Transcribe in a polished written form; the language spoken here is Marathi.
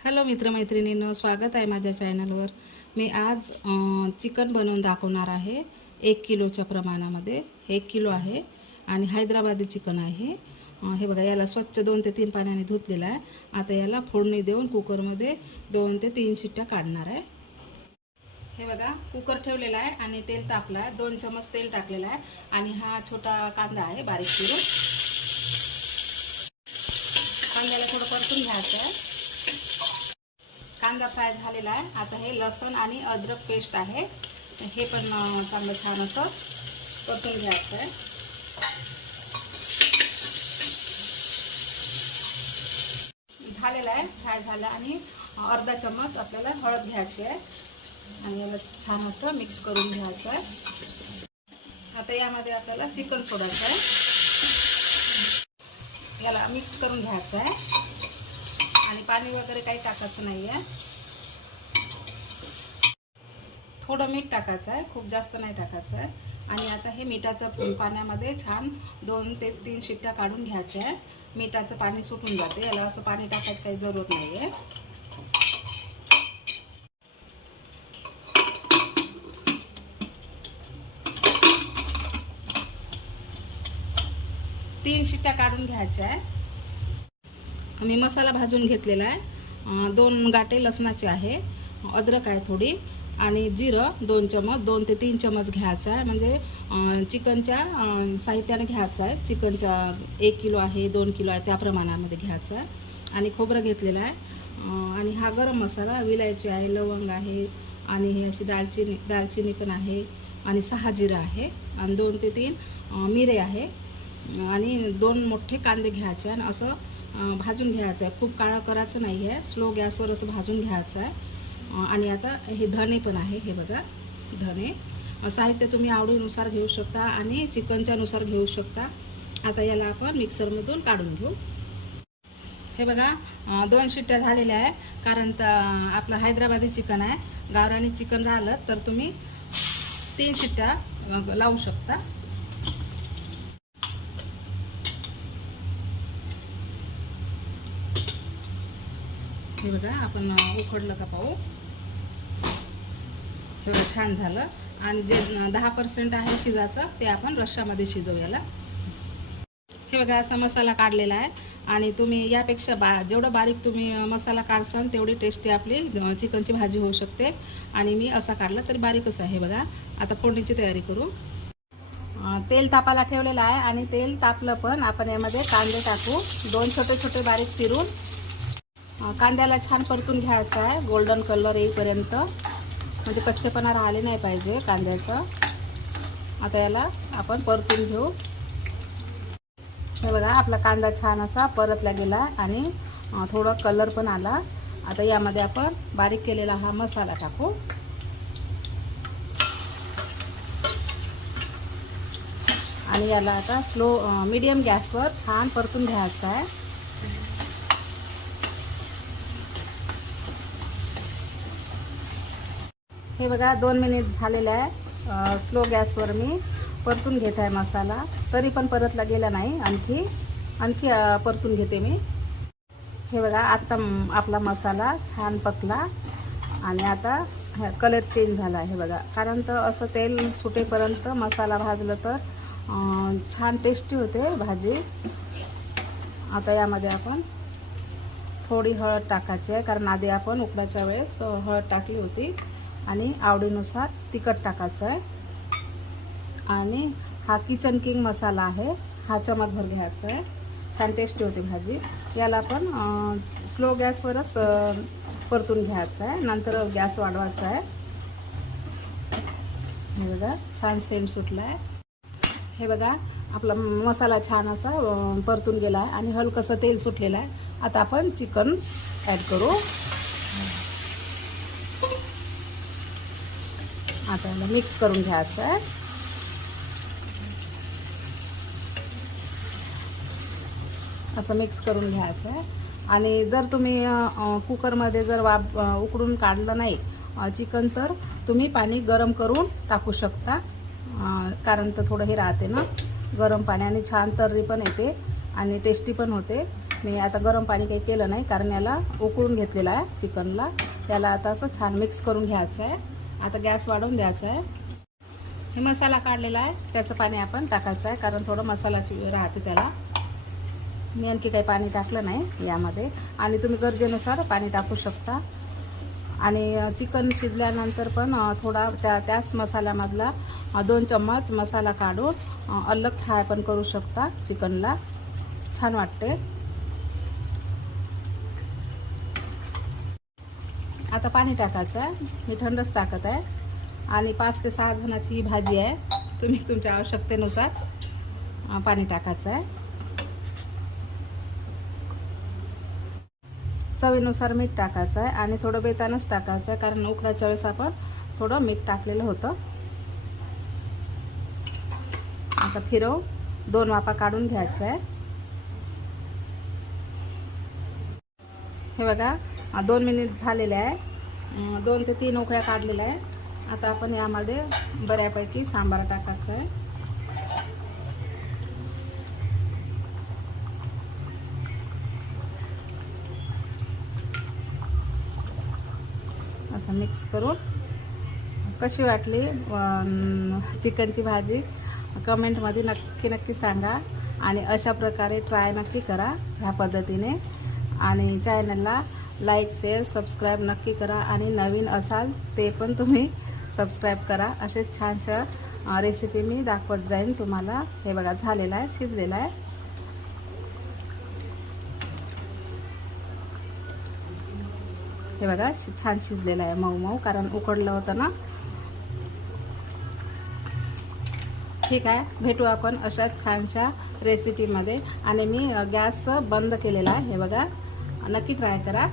हॅलो मित्रमैत्रिणींनो, स्वागत आहे माझ्या चॅनलवर। मी आज चिकन बनवून दाखवणार आहे। 1 किलोच्या प्रमाणामध्ये 1 किलो आहे आणि हैदराबादी चिकन आहे। हे बघा, याला स्वच्छ 2 ते 3 पाण्याने धुतलेला आहे। आता याला फोडणी देऊन कुकरमध्ये 2 ते 3 शिट्ट्या काढणार आहे। हे बघा, कुकर ठेवलेला आहे आणि तेल तापलं आहे। 2 चमच तेल टाकलेलं आहे आणि हा छोटा कांदा आहे बारीक चिरून। कांद्याला थोडं परतून घ्यायचं आहे। कांदा फ्राय झालेला आहे। आता हे लसूण आणि अद्रक पेस्ट आहे, हे पण चांगलं छान असं परतून घ्यायचं आहे। झालेला आहे, फ्राय झाला आणि अर्धा चमच आपल्याला हळद घ्यायची आहे आणि याला छान असं मिक्स करून घ्यायचं आहे। आता यामध्ये आपल्याला चिकन सोडायचं आहे, याला मिक्स करून घ्यायचं आहे आणि पाणी वगैरे काही टाकायचं नाही आहे। थोडं मीठ टाकायचं आहे, खूप जास्त नाही टाकायचं आहे। आणि आता हे मिठाचं पाण्यामध्ये छान 2 ते 3 शिट्ट्या काढून घ्यायच्या आहे। मिठाचं पाणी सुटून जाते, याला असं पाणी टाकायची काही जरूरत नाही आहे। तीन शिट्ट्या काढून घ्यायच्या आहे। मी मसाला भाजून घेतलेला आहे। 2 गाठे लसणाचे आहे, अद्रक आहे थोडी आणि जिरं 2 चमच 2 ते 3 चमच घ्यायचं आहे। म्हणजे चिकनच्या साहित्याने घ्यायचं आहे। चिकनच्या 1 किलो आहे 2 किलो आहे त्या प्रमाणामध्ये घ्यायचं आहे। आणि खोबरं घेतलेलं आहे आणि हा गरम मसाला विलायची आहे, लवंग आहे आणि हे अशी दालचिनी पण आहे आणि 6 जिरं आहे आणि 2 ते 3 मिरे आहे आणि 2 मोठे कांदे घ्यायचे आणि असं भाजून घ्यायचं आहे। खूप काळा करायचं नाही आहे, स्लो गॅसवर असं भाजून घ्यायचं आहे। आणि आता हे धने पण आहे, हे बघा धने। साहित्य तुम्ही आवडीनुसार घेऊ शकता आणि चिकनच्या नुसार घेऊ शकता। आता याला आपण मिक्सरमधून काढून घेऊ। हे बघा, 2 शिट्ट्या झालेल्या आहे, कारण आपलं हैदराबादी चिकन आहे। गावरानी चिकन राहिलं तर तुम्ही 3 शिट्ट्या लावू शकता। हे बघा, आपण उकडलं का पाहू। हे बघा, छान झालं आणि जे 10% आहे शिजायचं ते आपण रश्श्यामध्ये शिजवूयाला। हे बघा, असा मसाला काढलेला आहे आणि तुम्ही यापेक्षा जेवढं बारीक तुम्ही मसाला काढसाल तेवढी टेस्टी आपली चिकनची भाजी होऊ शकते। आणि मी असा काढला तरी बारीकच आहे। बघा, आता फोडणीची तयारी करू। तेल तापायला ठेवलेलं आहे आणि तेल तापलं पण आपण यामध्ये कांदे टाकू। 2 छोटे छोटे बारीक चिरून कांद्याला छान परतून घ्यायचा आहे, गोल्डन कलर येईपर्यंत, म्हणजे कच्चेपणा राहिले नाही पाहिजे कांद्याचं। आता याला आपण परतून घेऊ। हे बघा, आपला कांदा छान असा परतला गेला आणि थोडा कलर पण आला। आता यामध्ये आपण बारीक केलेला हा मसाला टाकू आणि याला आता मीडियम गॅसवर छान परतून घ्यायचा आहे। हे बघा, 2 मिनिट झालेले आहे। स्लो गॅसवर मी परतून घेत आहे मसाला, तरी पण परतला गेला नाही, आणखी परतून घेते मी। हे बघा, आता आपला मसाला छान पकला आणि आता कलर चेंज झाला आहे। बघा, कारण तर असं तेल सुटेपर्यंत मसाला भाजलं तर छान टेस्टी होते भाजी। आता यामध्ये आपण थोडी हळद टाकायची आहे, कारण आधी आपण उकडायच्या वेळेस हळद टाकली होती। आणि आवडीनुसार तिखट टाकायचं आहे आणि हा किचन किंग मसाला आहे, हा चमचभर घ्यायचा आहे। छान टेस्टी होते भाजी। याला आपण स्लो गॅसवरच परतून घ्यायचं आहे, नंतर गॅस वाढवायचा आहे। हे बघा, छान सेंट सुटला आहे। हे बघा, आपला मसाला छान असा परतून गेला आहे आणि हलकंसं तेल सुटलेलं आहे। आता आपण चिकन ॲड करू। आता याला मिक्स करून घ्यायचं आहे। असं मिक्स करून घ्यायचं आहे। आणि जर तुम्ही कुकरमध्ये जर उकडून काढलं नाही चिकन, तर तुम्ही पाणी गरम करून टाकू शकता, कारण तर थोडं हे राहते ना गरम पाण्याने, छान तर्री पण येते आणि टेस्टी पण होते। मी आता गरम पाणी काही केलं नाही, कारण याला उकळून घेतलेलं आहे चिकनला. त्याला आता असं छान मिक्स करून घ्यायचं आहे. आता गॅस वाढवून द्यायचा आहे. हे मसाला काढलेला आहे त्याचं पाणी आपण टाकायचं आहे, कारण थोडं मसाल्याची राहते त्याला. मी आणखी काही पाणी टाकलं नाही यामध्ये, आणि तुम्ही गरजेनुसार पाणी टाकू शकता. आणि चिकन शिजल्यानंतर पण थोडा त्याच मसाल्यामधला 2 चम्मच मसाला काढून अलग फ्राय पण करू शकता चिकनला, छान वाटते. आता पाणी टाकायचं आहे. मी थंडच टाकत आहे. आणि 5 ते 6 जणांची ही भाजी आहे. तुम्ही तुमच्या आवश्यकतेनुसार पाणी टाकायचं आहे. चवीनुसार मीठ टाकायचं आहे, आणि थोडं बेतानच टाकायचं आहे, कारण उकडाच्या वेळेस आपण थोडं मीठ टाकलेलं होतं. आता फिरव 2 वाफा काढून घ्यायचं आहे. हे बघा 2 मिनिट झालेले आहे. 2 ते 3 उकळ्या काढलेल्या आहे. आता आपण यामध्ये बऱ्यापैकी सांबार टाकायचं आहे. असं मिक्स करून. कशी वाटली चिकनची भाजी कमेंटमध्ये नक्की सांगा. आणि अशा प्रकारे ट्राय नक्की करा ह्या पद्धतीने. आणि चॅनलला लाईक शेअर सबस्क्राईब नक्की करा. आणि नवीन असाल ते पण तुम्ही सबस्क्राईब करा. असे छानशा रेसिपी मी दाखवत जाईन तुम्हाला. हे बघा झालेलं आहे, शिजलेलं आहे. हे बघा छान शिजलेलं आहे, मऊ मऊ, कारण उकडलं होतं ना. ठीक आहे, भेटू आपण अशा छानशा रेसिपीमध्ये. आणि मी गॅस बंद केलेला आहे. हे बघा नक्की ट्राय करा.